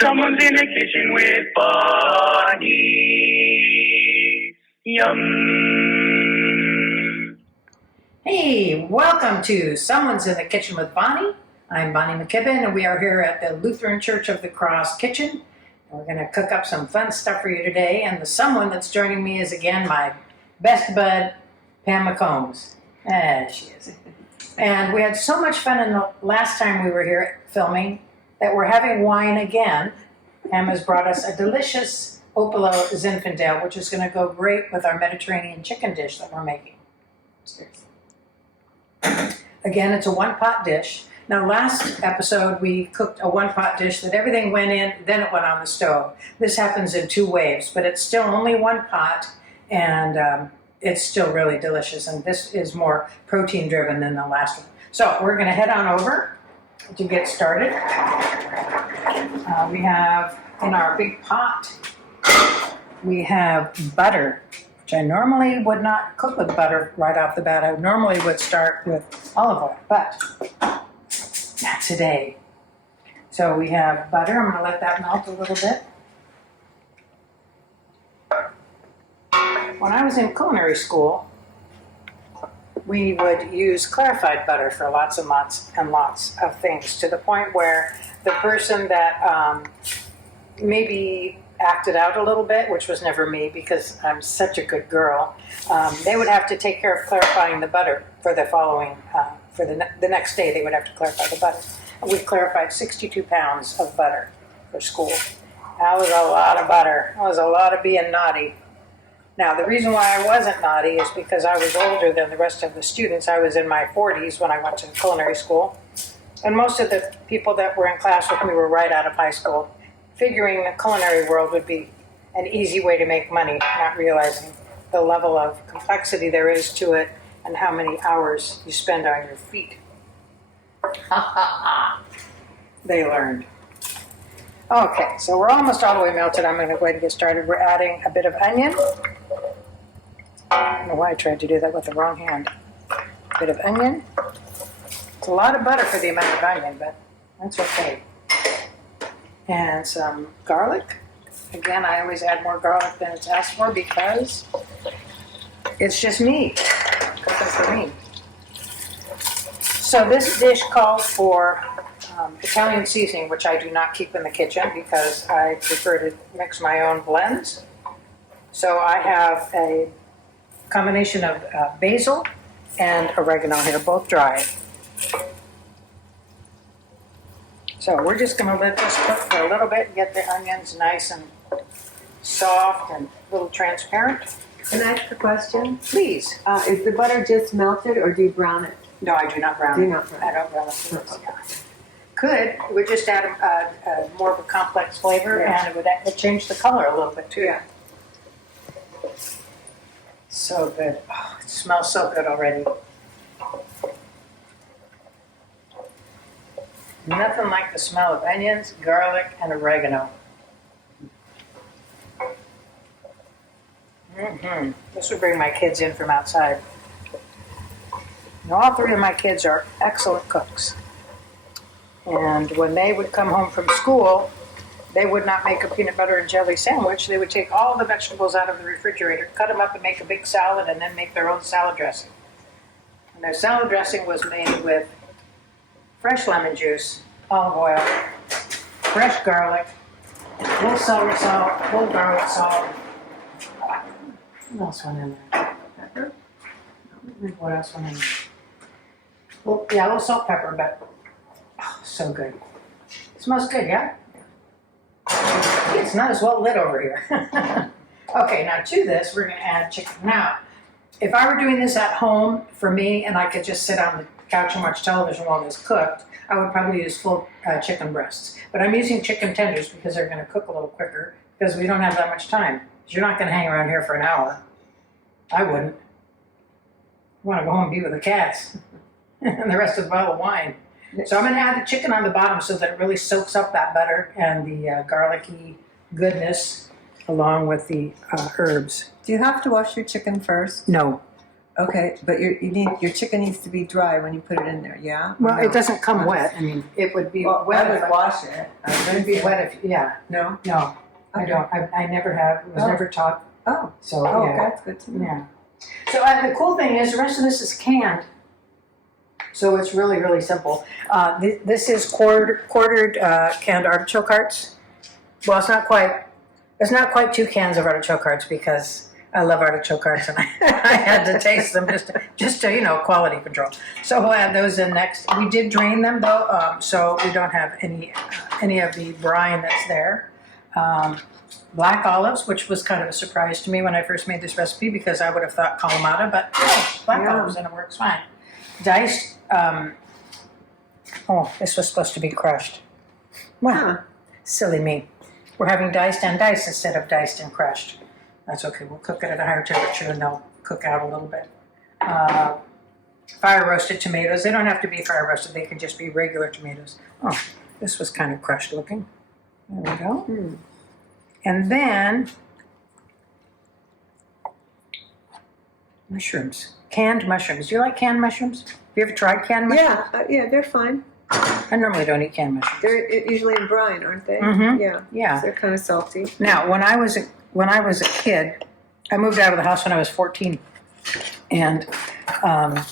Someone's in the kitchen with Bonnie. Yum. Hey, welcome to Someone's in the Kitchen with Bonnie. I'm Bonnie McKibben, and we are here at the Lutheran Church of the Cross kitchen. We're going to cook up some fun stuff for you today, and the someone that's joining me is again my best bud, Pam McCombs. She is. And we had so much fun in the last time we were here filming that we're having wine again. Pam has brought us a delicious Opolo Zinfandel, which is going to go great with our Mediterranean chicken dish that we're making. Again, it's a one-pot dish. Now, last episode, we cooked a one-pot dish that everything went in, then it went on the stove. This happens in two waves, but it's still only one pot, and it's still really delicious. And this is more protein-driven than the last one. So we're going to head on over to get started. We have, in our big pot, we have butter, which I normally would not cook with butter right off the bat. I normally would start with olive oil, but not today. So we have butter. I'm going to let that melt a little bit. When I was in culinary school, we would use clarified butter for lots and lots and lots of things, to the point where the person that maybe acted out a little bit, which was never me because I'm such a good girl, they would have to take care of clarifying the butter for the following, for the next day they would have to clarify the butter. We clarified 62 pounds of butter for school. That was a lot of butter. That was a lot of being naughty. Now, the reason why I wasn't naughty is because I was older than the rest of the students. I was in my 40s when I went to culinary school. And most of the people that were in class with me were right out of high school, figuring the culinary world would be an easy way to make money, not realizing the level of complexity there is to it and how many hours you spend on your feet. They learned. Okay, so we're almost all the way melted. I'm going to go ahead and get started. We're adding a bit of onion. I don't know why I tried to do that with the wrong hand. A bit of onion. It's a lot of butter for the amount of onion, but that's okay. And some garlic. Again, I always add more garlic than it's asked for because it's just me, cooking for me. So this dish calls for Italian seasoning, which I do not keep in the kitchen because I prefer to mix my own blends. So I have a combination of basil and oregano here, both dry. So we're just going to let this cook for a little bit and get the onions nice and soft and a little transparent. Can I ask a question? Please. Is the butter just melted or do you brown it? No, I do not brown Do it. you not brown it? I don't brown it. Could. We just add more of a complex flavor, Yeah. and it would change the color a little bit too. Yeah. So good. Oh, it smells so good already. Nothing like the smell of onions, garlic, and oregano. This would bring my kids in from outside. And all three of my kids are excellent cooks. And when they would come home from school, they would not make a peanut butter and jelly sandwich. They would take all the vegetables out of the refrigerator, cut them up and make a big salad, and then make their own salad dressing. And their salad dressing was made with fresh lemon juice, olive oil, fresh garlic, a little celery salt, a little garlic salt. What else went in there? Pepper? What else went in there? Well, yeah, a little salt, pepper, but oh, so good. It smells good, yeah? It's not as well lit over here. Okay, now to this, we're going to add chicken. Now, if I were doing this at home for me and I could just sit on the couch and watch television while this cooked, I would probably use full chicken breasts. But I'm using chicken tenders because they're going to cook a little quicker because we don't have that much time. You're not going to hang around here for an hour. I wouldn't. I want to go home and be with the cats and the rest of the bottle of wine. So I'm going to add the chicken on the bottom so that it really soaks up that butter and the garlicky goodness along with the herbs. Do you have to wash your chicken first? No. Okay, but your chicken needs to be dry when you put it in there, yeah? Well, No? it doesn't come wet. I mean, it would be Well, wet. I if would wash it. It would be wet if, yeah. No? No, I Okay. don't. I never have. Was Oh. never taught. Oh, So oh, yeah. that's good to know. Yeah. So the cool thing is the rest of this is canned. So it's really, really simple. This is quartered canned artichoke hearts. Well, it's not quite 2 cans of artichoke hearts because I love artichoke hearts and I had to taste them just to quality control. So we'll add those in next. We did drain them though, so we don't have any of the brine that's there. Black olives, which was kind of a surprise to me when I first made this recipe because I would have thought Kalamata, but black Yeah. olives and it works fine. Diced, this was supposed to be crushed. Wow, Huh. silly me. We're having diced and diced instead of diced and crushed. That's okay, we'll cook it at a higher temperature and they'll cook out a little bit. Fire roasted tomatoes, they don't have to be fire roasted, they can just be regular tomatoes. Oh, this was kind of crushed looking. There we go. Hmm. And then, mushrooms, canned mushrooms. Do you like canned mushrooms? Have you ever tried canned mushrooms? Yeah, they're fine. I normally don't eat canned mushrooms. They're usually in brine, aren't they? Mhm. Yeah. Yeah. They're kind of salty. Now, when I was a kid, I moved out of the house when I was 14, and when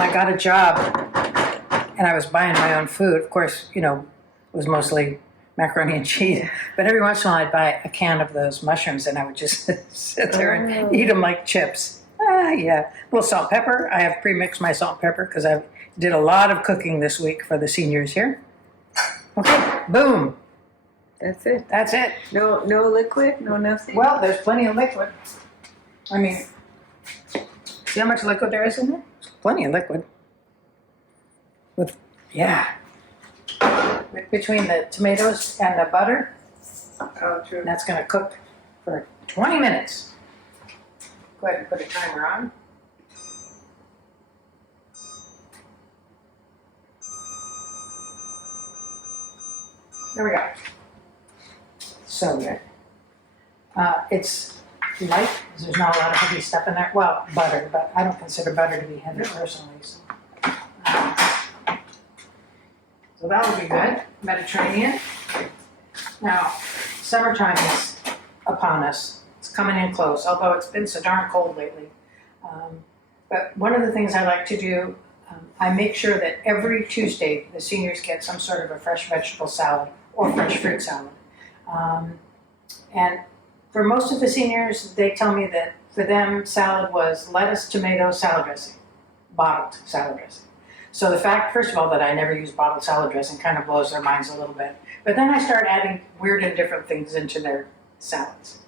I got a job and I was buying my own food, of course, it was mostly macaroni and cheese, but every once in a while I'd buy a can of those mushrooms and I would just sit there and eat them like chips. Yeah, a little salt and pepper. I have pre-mixed my salt and pepper because I did a lot of cooking this week for the seniors here. Okay, boom. That's it. That's it. No liquid, no nothing. Well, there's plenty of liquid. I mean, see how much liquid there is in there? Plenty of liquid. Between the tomatoes and the butter, Oh, true. that's going to cook for 20 minutes. Go ahead and put a timer on. There we go. So good. It's light, because there's not a lot of heavy stuff in there. Well, butter, but I don't consider butter to be heavy personally. So that would be good. Mediterranean. Now, summertime is upon us. It's coming in close, although it's been so darn cold lately. But one of the things I like to do, I make sure that every Tuesday the seniors get some sort of a fresh vegetable salad or fresh fruit salad. And for most of the seniors, they tell me that for them, salad was lettuce, tomato, salad dressing, bottled salad dressing. So the fact, first of all, that I never use bottled salad dressing kind of blows their minds a little bit. But then I start adding weird and different things into their salads.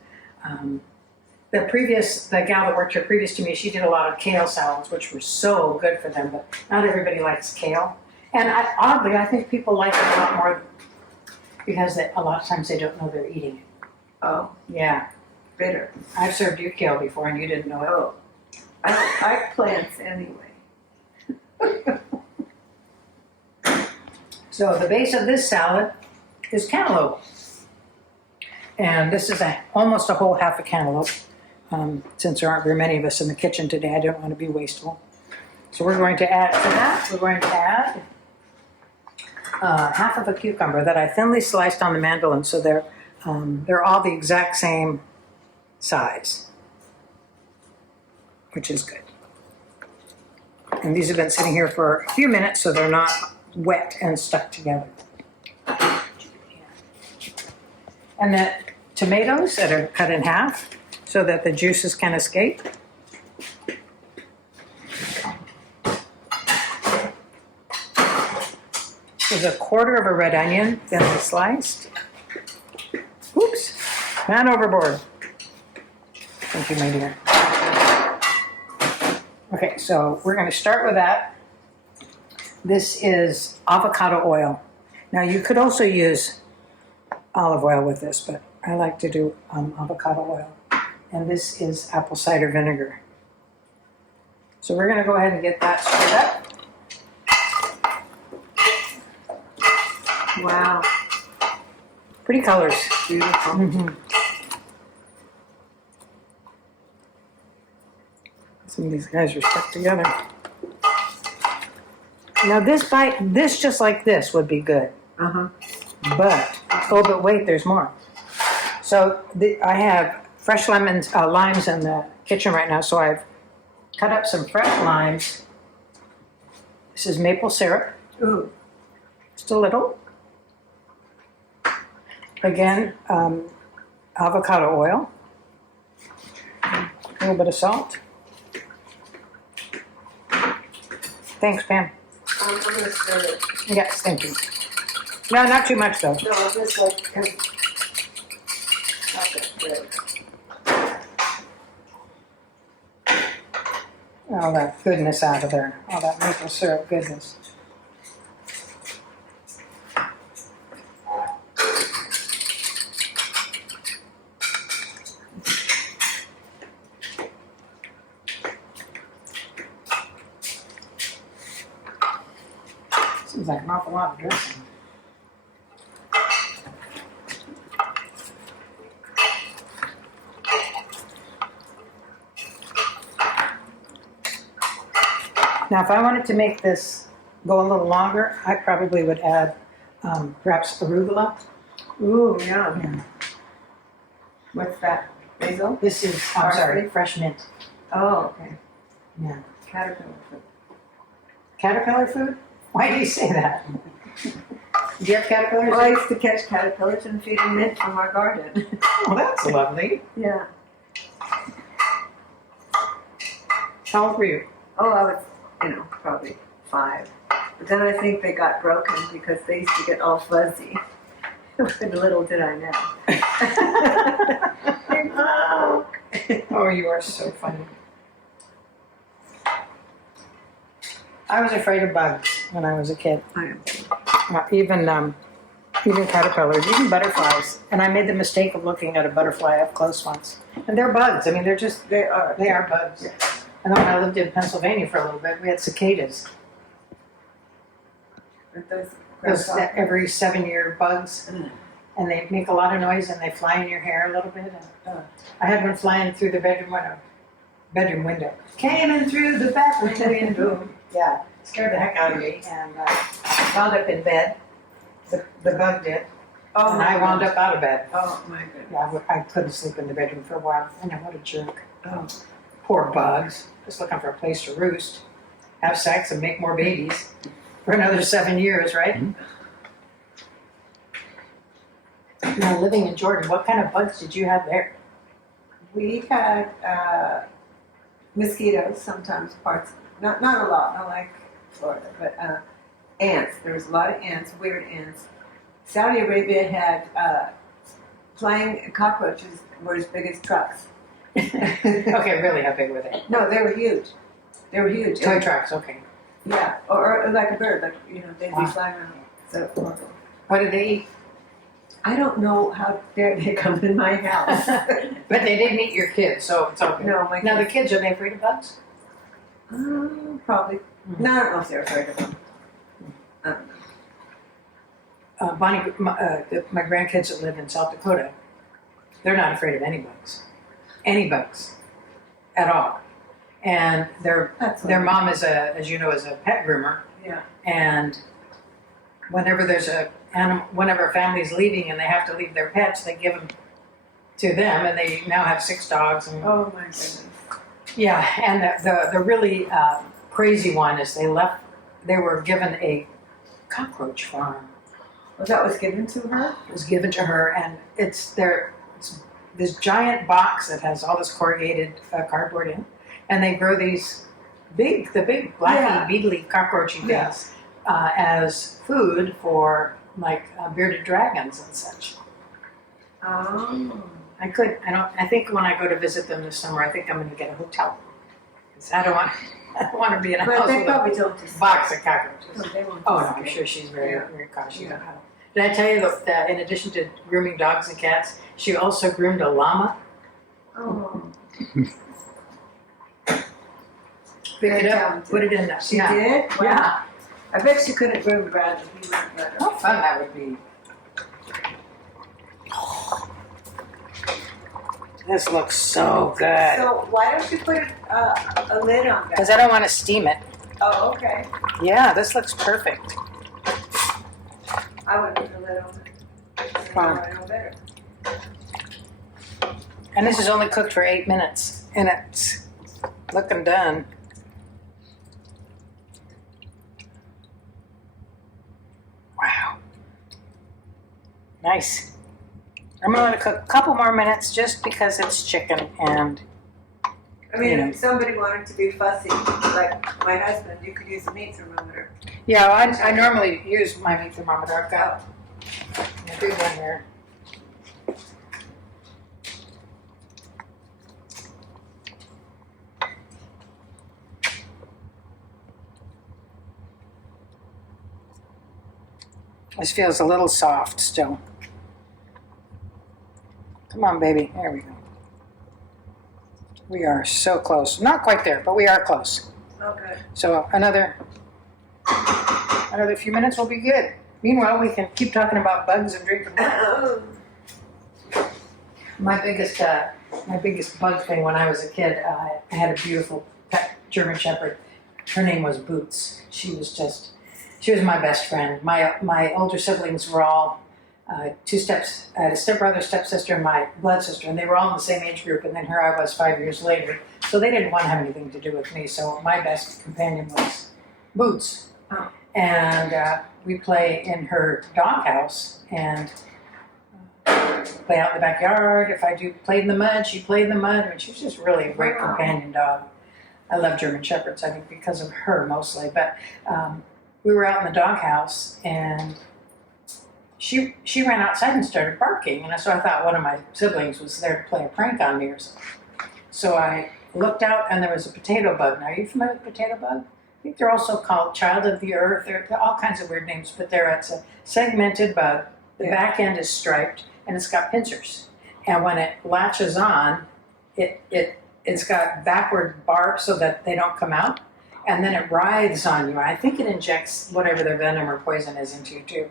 The gal that worked here previous to me, she did a lot of kale salads, which were so good for them, but not everybody likes kale. And oddly, I think people like it a lot more because a lot of times they don't know they're eating it. Oh, Yeah, bitter. I've served you kale before and you didn't know it. Oh, I don't like plants anyway. So the base of this salad is cantaloupe. And this is almost a whole half a cantaloupe. Since there aren't very many of us in the kitchen today, I don't want to be wasteful. So we're going to add to that, half of a cucumber that I thinly sliced on the mandolin so they're all the exact same size, which is good. And these have been sitting here for a few minutes so they're not wet and stuck together. And the tomatoes that are cut in half so that the juices can escape. There's a quarter of a red onion thinly sliced. Oops, man overboard. Thank you, my dear. Okay, so we're going to start with that. This is avocado oil. Now you could also use olive oil with this, but I like to do avocado oil. And this is apple cider vinegar. So we're going to go ahead and get that stirred up. Wow, Pretty colors. beautiful. Mm-hmm. These guys are stuck together. Now this just like this would be good. Uh-huh. But wait, there's more. So I have fresh limes in the kitchen right now, so I've cut up some fresh limes. This is maple syrup, Ooh. just a little. Again, avocado oil, a little bit of salt. Thanks, Pam. I'm gonna stir it. Yes, thank you. No, not too much though. No, just like, okay, good. All that goodness out of there, all that maple syrup goodness. Seems like an awful lot of dressing. Now, if I wanted to make this go a little longer, I probably would add perhaps arugula. Ooh, yeah. What's that? Basil? This is, I'm sorry, fresh mint. Oh, okay. Yeah. Caterpillar fruit. Caterpillar food? Why do you say that? Do you have caterpillars? Well, I used to catch caterpillars and feed them mint from our garden. Oh, that's lovely. Yeah. How old were you? Oh, I was, probably 5. But then I think they got broken because they used to get all fuzzy. Little did I know. Oh, you are so funny. I was afraid of bugs when I was a kid. I am. Even caterpillars, even butterflies. And I made the mistake of looking at a butterfly up close once. And they're bugs. I mean, they are bugs. Yeah. And then when I lived in Pennsylvania for a little bit, we had cicadas. Those every 7-year bugs. And they make a lot of noise and they fly in your hair a little bit. And, I had one flying through the bedroom window. Came in through the bathroom window. Yeah, scared the heck out of me. And wound up in bed. The bug did. Oh, And I wound up out of bed. Oh, my goodness. Yeah, I couldn't sleep in the bedroom for a while. I know, what a jerk. Oh. Poor bugs. Just looking for a place to roost, have sex, and make more babies for another 7 years, right? Mm-hmm. Now, living in Jordan, what kind of bugs did you have there? We had mosquitoes sometimes, not a lot, not like Florida, but ants. There was a lot of ants, weird ants. Saudi Arabia had flying cockroaches were as big as trucks. Okay, really, how big were they? No, they were huge. They were huge. Toy trucks, okay. Yeah, or like a bird, they'd Wow. be flying around. So horrible. What did they eat? I don't know how dare they come in my house. But they didn't eat your kids, so it's okay. No, my Now, the kids, are they afraid of bugs? Probably. Mhm. No, I don't know if they're afraid of them. I don't know. Bonnie, my grandkids that live in South Dakota, they're not afraid of any bugs at all. And their mom is as you know, is a pet groomer. Yeah. And whenever there's whenever a family's leaving and they have to leave their pets, they give them to them, and they now have 6 dogs. And, Oh my goodness. yeah, and the really crazy one is they were given a cockroach farm. Well, that was given to her? It was given to her, and it's this giant box that has all this corrugated cardboard in, and they grow these the big blacky, beetly, cockroachy things Yes. As food for like bearded dragons and such. Oh. I think when I go to visit them this summer, I think I'm going to get a hotel. 'Cause I don't want to be in a But house they with probably a don't just box of cockroaches. No, they won't Oh no, just I'm get- sure she's very, Yeah. very cautious Yeah. about it. Did I tell you that in addition to grooming dogs and cats, she also groomed a llama? Oh. Pick Very it up, talented. put it in there. She Yeah. did? Wow. Yeah. I bet she couldn't groom Brad if he wouldn't let her. How fun that would be. This looks so good. So why don't you put a lid on that? Because I don't want to steam it. Oh, okay. Yeah, this looks perfect. I would put a lid on it. Wow. I know better. And this is only cooked for 8 minutes, and it's looking done. Wow. Nice. I'm gonna let it cook a couple more minutes just because it's chicken and I mean, You know. if somebody wanted to be fussy, like my husband, you could use a meat thermometer. yeah, I normally use my meat thermometer. I've got a big one here. This feels a little soft still. Come on, baby. There we go. We are so close. Not quite there, but we are close. Oh, good. So another few minutes will be good. Meanwhile, we can keep talking about bugs and drinking water. My biggest bug thing when I was a kid, I had a beautiful pet German Shepherd. Her name was Boots. She was my best friend. My older siblings were all two steps. I had a stepbrother, stepsister, and my blood sister, and they were all in the same age group. And then here I was 5 years later. So they didn't want to have anything to do with me. So my best companion was Boots. Oh. And we play in her doghouse and play out in the backyard. If I played in the mud, she played in the mud. I mean, she was just really a great companion dog. I love German Shepherds, I think, because of her mostly. But we were out in the doghouse, and she ran outside and started barking. And so I thought one of my siblings was there to play a prank on me or something. So I looked out, and there was a potato bug. Now, are you familiar with potato bug? I think they're also called child of the earth. They're all kinds of weird names, but it's a segmented bug. The back end is striped, and it's got pincers. And when it latches on, it's got backward barbs so that they don't come out, and then it writhes on you. I think it injects whatever their venom or poison is into you too.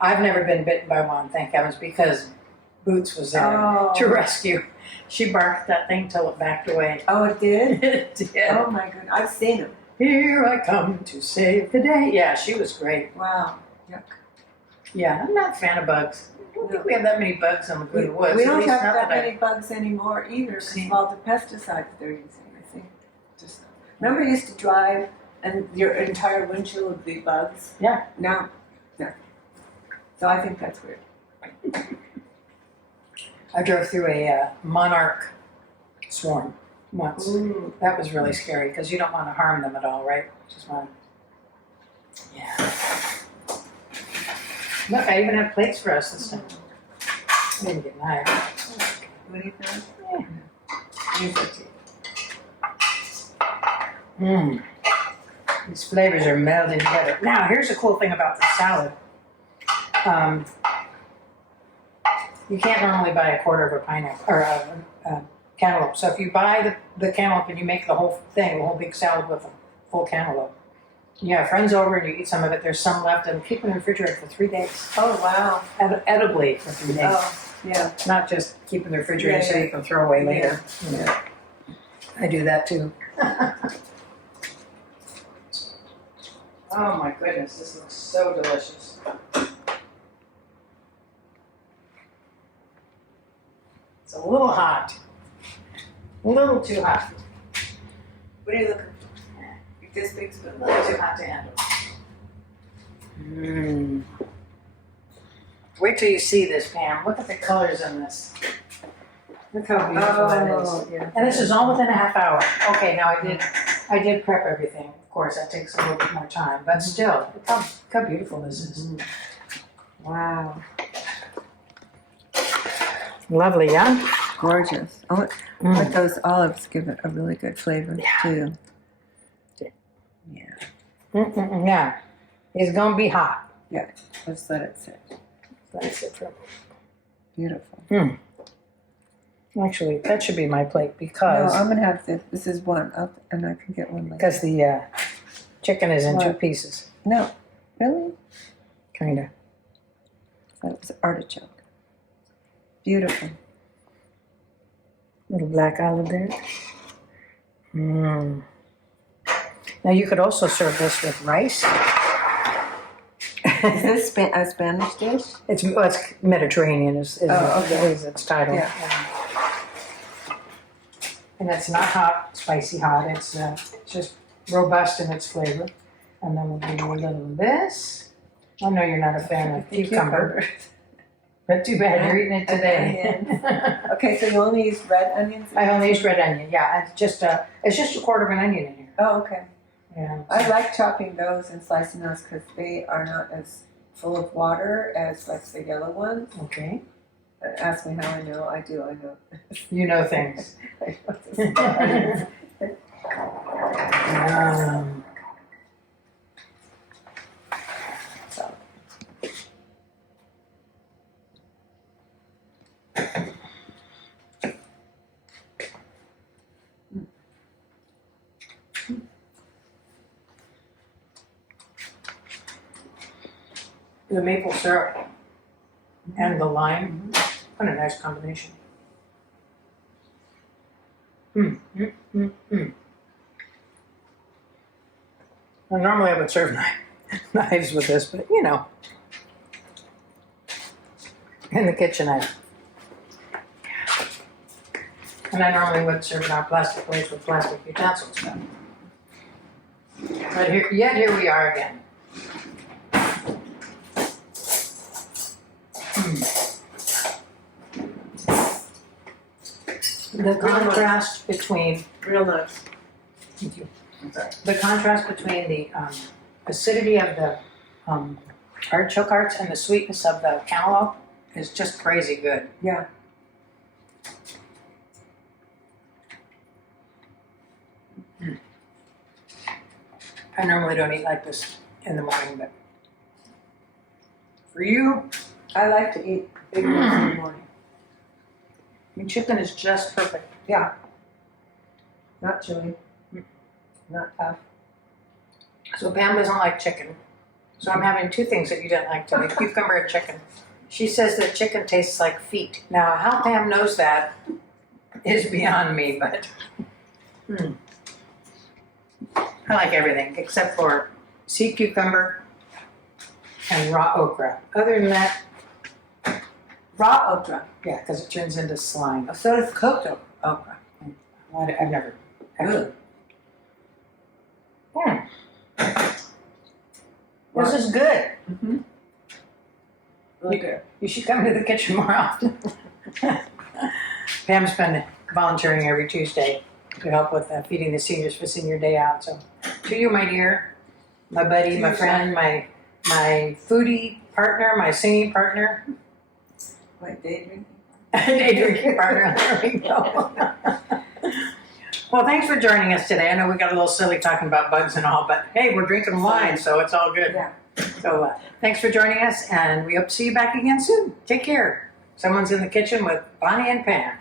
I've never been bitten by one, thank heavens, because Boots was there to rescue. She barked that thing till it backed away. Oh, it did? It did. Oh my goodness, I've seen them. Here I come to save the day. Yeah, she was great. Wow. Yuck. Yeah, I'm not a fan of bugs. I don't think we have that many bugs in Laguna Woods. We At don't least have not that I- many bugs anymore either because See. of all the pesticides they're using, I think. Just remember you used to drive and your entire windshield would be bugs? Yeah. Now, no. So I think that's weird. I drove through a monarch swarm once. Ooh. That was really scary because you don't want to harm them at all, right? Just want to. Yeah. Look, I even have plates for us this time. I didn't get mine. What do you think? Yeah. Use it too. Mmm. These flavors are melding together. Now, here's the cool thing about the salad. You can't normally buy a quarter of a pineapple or a cantaloupe. So if you buy the cantaloupe and you make the whole thing, the whole big salad with a full cantaloupe, you have friends over and you eat some of it. There's some left and keep it in the refrigerator for 3 days. Oh, wow. Edibly for 3 days. Oh, yeah. Not just keep in the refrigerator Yeah, so yeah. you can throw away later. Yeah. I do that too. Oh my goodness, this looks so delicious. It's a little hot. A little too hot. What are you looking for? This big spoon? A little too hot to handle. Mmm. Wait till you see this, Pam. Look at the colors in this. Look how beautiful that is. Yeah. And this is all within a half hour. Okay, now I did prep everything. Of course, that takes a little bit more time, but still, look how beautiful this is. Wow. Lovely, yeah? Gorgeous. Oh, but those olives give it a really good flavor, Yeah. too. Yeah. Yeah. It's gonna be hot. Yeah. Let's let it sit. That's it for Beautiful. Actually, that should be my plate No, because I'm going to have this. This is one up, and I can get one later. the chicken is in 2 What? pieces, No. Really? kind of. That was artichoke. Beautiful. Little black olive there. Mmm. Now you could also serve this with rice. Is this a Spanish dish? It's Mediterranean is okay. is its title. Yeah. And it's not hot, spicy hot. It's just robust in its flavor. And then we'll do a little of this. I know you're not a fan of cucumber, but too bad you're eating it today. Okay, so you only use red onions? I only use red onion. Yeah, it's just a quarter of an onion in here. Oh, okay. Yeah. I like chopping those and slicing those because they are not as full of water as like the yellow ones. Okay. Ask me how I know. I do. I know. You know things. So. The maple syrup and the lime, what a nice combination. Well, normally I would serve knives with this, but you know, in the kitchen and I normally would serve it on plastic plates with plastic utensils. But here we are again. The contrast between Real nice. Thank you. The contrast between the acidity of the artichoke hearts and the sweetness of the cantaloupe is just crazy good. Yeah. I normally don't eat like this in the morning, but for you, I like to eat big ones in the morning. your chicken is just perfect. Yeah. Not chewy. Not tough. So Pam doesn't like chicken. So I'm having two things that you didn't like today, cucumber and chicken. She says that chicken tastes like feet. Now, how Pam knows that is beyond me, but I like everything except for sea cucumber and raw okra. Other than that, Raw okra. yeah, because it turns into slime. So does cooked okra. I've never. Really? This is good. Mm-hmm. Really good. You should come to the kitchen more often. Pam's been volunteering every Tuesday to help with feeding the seniors for Senior Day Out. So, to you, my dear, my buddy, my friend, my foodie partner, my singing partner, Wait, daydreaming? day drinking partner. There we go. Well, thanks for joining us today. I know we got a little silly talking about bugs and all, but hey, we're drinking wine, so it's all good. Yeah. So thanks for joining us, and we hope to see you back again soon. Take care. Someone's in the kitchen with Bonnie and Pam.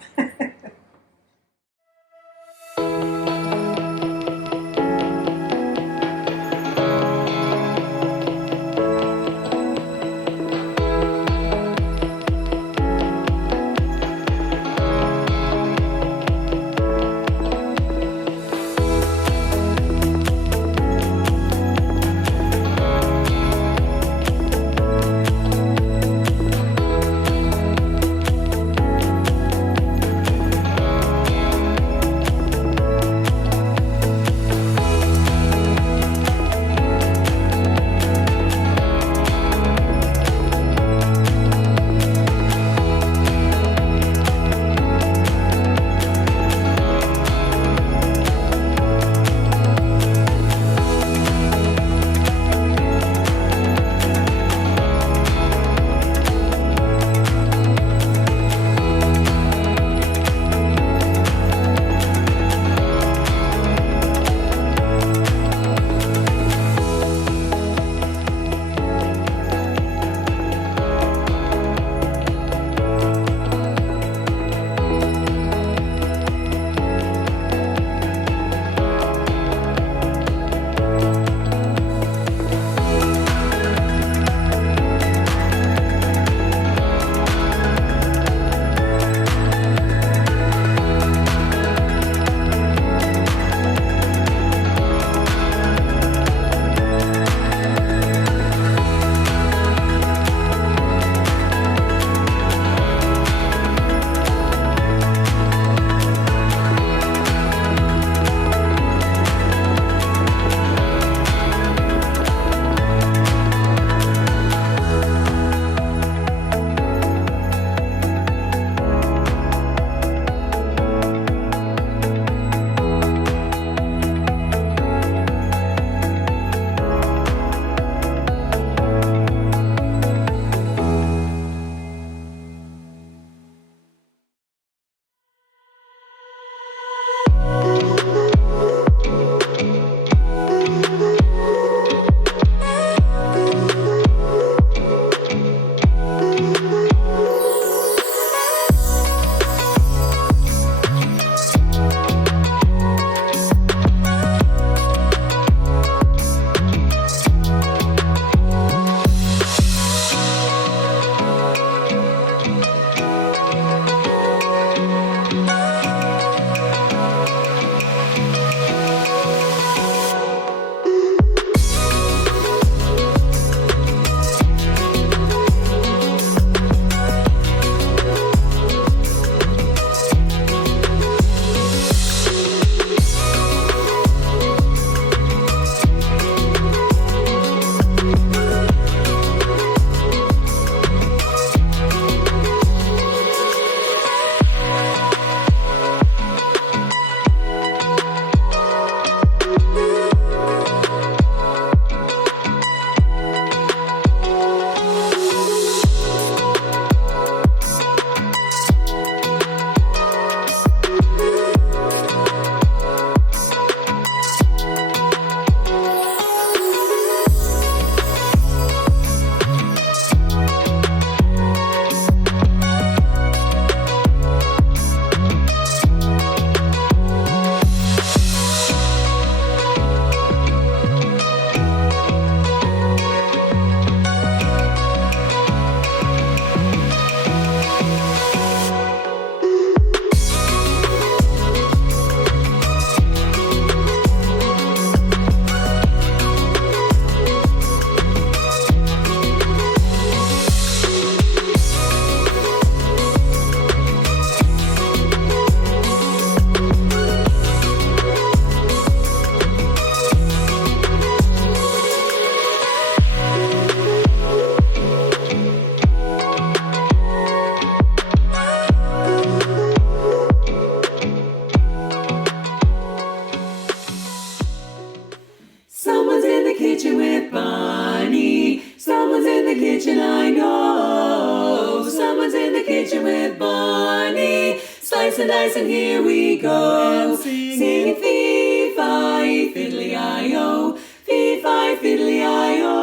kitchen with Barney. Slice and dice and here we go. Singing fee-fi, fiddly-i-o. Fee-fi, fiddly-i-o.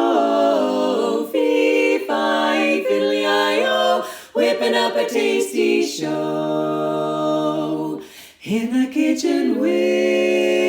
Fee-fi, fiddly-i-o. Whipping up a tasty show. In the kitchen with